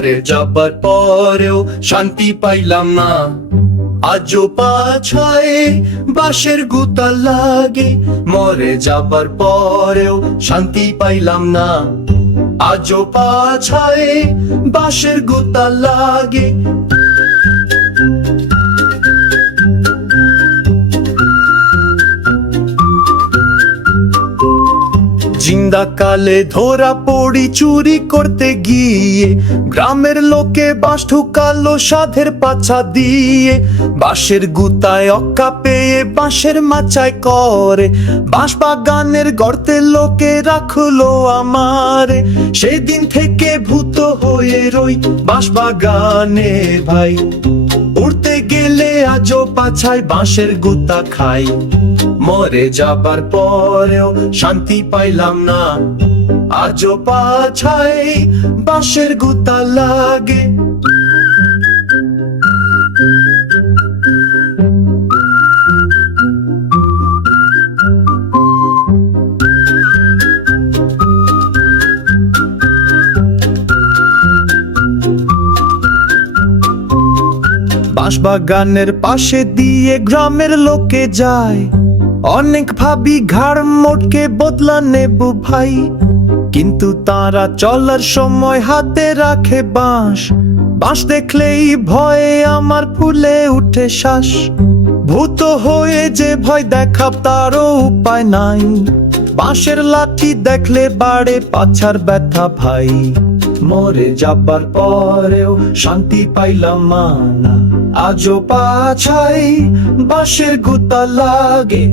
মরে যাবার পরেও শান্তি পাইলাম না। আজও পাছায় বাসের গুতা লাগে। মরে যাবার পরেও শান্তি পাইলাম না। আজও পাছায় বাসের গুতা লাগে। কালে ধরা পড়ি, চুরি করতে গিয়ে। গ্রামের লোকে বাঁশ ঢুকালো সাধের পাছা দিয়ে। বাঁশের গুতায় অক্কা পেয়ে বাঁশের মাচায় করে। বাঁশ বাগানের গর্তে লোকে রাখল আমারে। সেই দিন থেকে ভূত হয়ে রই বাঁশ বাগানে ভাই। উড়তে গেলে আজও পাছায় বাঁশের গুতা খাই। মরে যাবার পরেও শান্তি পাইলাম না। আজও পাছায় বাঁশের গুতা লাগে। বাঁশবাগানের পাশে দিয়ে গ্রামের লোকে যায়। অনেক ভাবি ঘাড় মোটকে বদলা নেব ভাই। কিন্তু তারা চলার সময় হাতে রাখে বাঁশ। বাঁশ দেখলেই ভয়ে আমার ফুলে উঠে শ্বাস। ভূত হয়ে যে ভয় দেখাব তারও উপায় নাই। বাঁশের লাঠি দেখলে বাড়ে পাছার ব্যথা ভাই। মরে যাবার পরেও শান্তি পাইলাম না আজও পাছাই বাঁশের গুতা লাগে।